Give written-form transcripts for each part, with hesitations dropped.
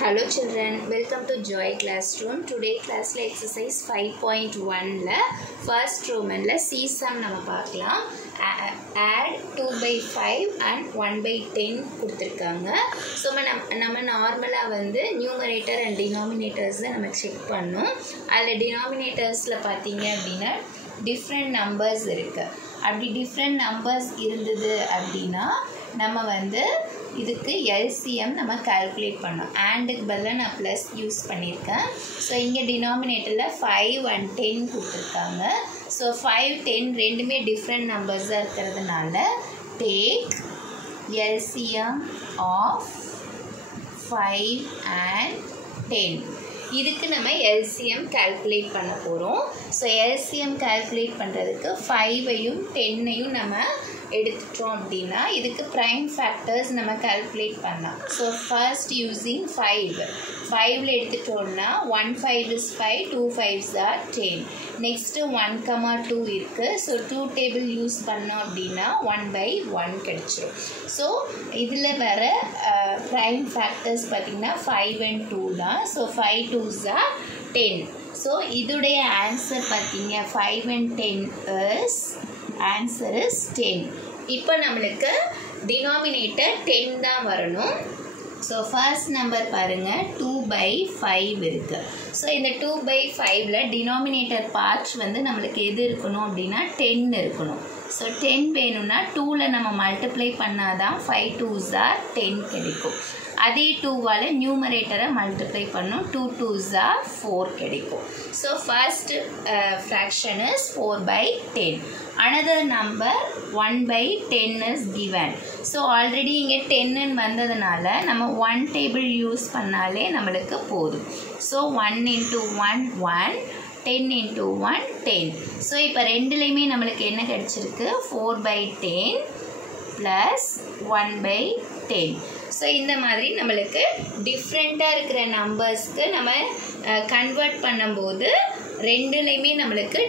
Hello children, welcome to Joy Classroom. Today class exercise 5.1 la first Roman la C sum nama paakalam. Add 2 by 5 and 1 by 10 கொடுத்திருக்காங்க. So நம்ம நார்மலா வந்து numerator and denominators நம்ம check பண்ணோம். அதுல denominatorsல பாத்தீங்க அப்படினா different numbers இருக்கு. அப்படி different numbers இருந்தது அப்படினா நம்ம வந்து இதுக்கு LCM நம்ம calculate பண்ணோம். ANDக்கு பதிலா நான் plus யூஸ் பண்ணியிருக்கேன். ஸோ இங்கே டினாமினேட்டரில் 5 and 10 கொடுத்துருக்காங்க. ஸோ 5, 10 ரெண்டுமே டிஃப்ரெண்ட் நம்பர்ஸாக இருக்கிறதுனால டேக் LCM ஆஃப் 5 and 10. இதுக்கு நம்ம LCM calculate பண்ண போகிறோம். ஸோ LCM calculate பண்ணுறதுக்கு 5ஐயும் 10ஐயும் நம்ம எடுத்துட்டோம் அப்படின்னா இதுக்கு ப்ரைம் ஃபேக்டர்ஸ் நம்ம கால்குலேட் பண்ணலாம். ஸோ ஃபர்ஸ்ட் யூஸிங் 5ல் எடுத்துட்டோம்னா 1 5 is 5, 2 5s are 10. நெக்ஸ்ட்டு 1, 2 இருக்குது. ஸோ 2 டேபிள் யூஸ் பண்ணோம் அப்படின்னா 1/1 கிடைச்சிரும். ஸோ இதில் வர ப்ரைம் ஃபேக்டர்ஸ் பார்த்திங்கன்னா 5 and 2 தான். So 5 2s are 10. ஸோ இதுடைய ஆன்சர் பார்த்தீங்க 5 and 10 is answer is 10. இப்போ நம்மளுக்கு denominator 10 தான் வரணும். ஸோ ஃபர்ஸ்ட் நம்பர் பாருங்கள் 2/5 இருக்குது. ஸோ இந்த 2/5ல் denominator பார்ட் வந்து நம்மளுக்கு எது இருக்கணும் அப்படின்னா 10 இருக்கணும். ஸோ 10 வேணும்னா 2ல் நம்ம மல்டிப்ளை பண்ணாதான் 5 2s are 10 கிடைக்கும். அதே 2வால் நியூமரேட்டரை மல்டிப்ளை பண்ணோம். 2 2s are 4 கிடைக்கும். So first fraction is 4/10. another number 1/10 is given. So already இங்கே 10ன்னு வந்ததுனால நம்ம 1 டேபிள் யூஸ் பண்ணாலே நம்மளுக்கு போதும். So 1 into 1 1, 10 into 1 10. ஸோ இப்போ ரெண்டுலேயுமே நம்மளுக்கு என்ன கிடச்சிருக்கு 4/10 ப்ளஸ் 1/10. ஸோ இந்த மாதிரி நம்மளுக்கு டிஃப்ரெண்ட்டாக இருக்கிற நம்பர்ஸ்க்கு நம்ம கன்வெர்ட் பண்ணும்போது ரெண்டுலேயுமே நம்மளுக்கு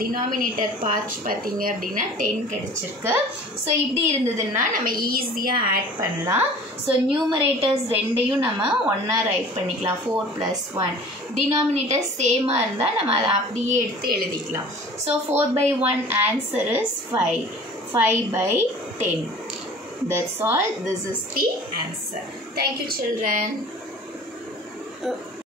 டினாமினேட்டர் பார்ட்ஸ் பார்த்தீங்க அப்படின்னா 10 கிடச்சிருக்கு. ஸோ இப்படி இருந்ததுன்னா நம்ம ஈஸியாக ஆட் பண்ணலாம். ஸோ நியூமரேட்டர்ஸ் ரெண்டையும் நம்ம ஒன்றா ரைட் பண்ணிக்கலாம். 4 + 1. டினாமினேட்டர் சேமாக இருந்தால் நம்ம அதை அப்படியே எடுத்து எழுதிக்கலாம். So 4/1 answer is 5. 5/10. That's all. This is the answer. Thank you children.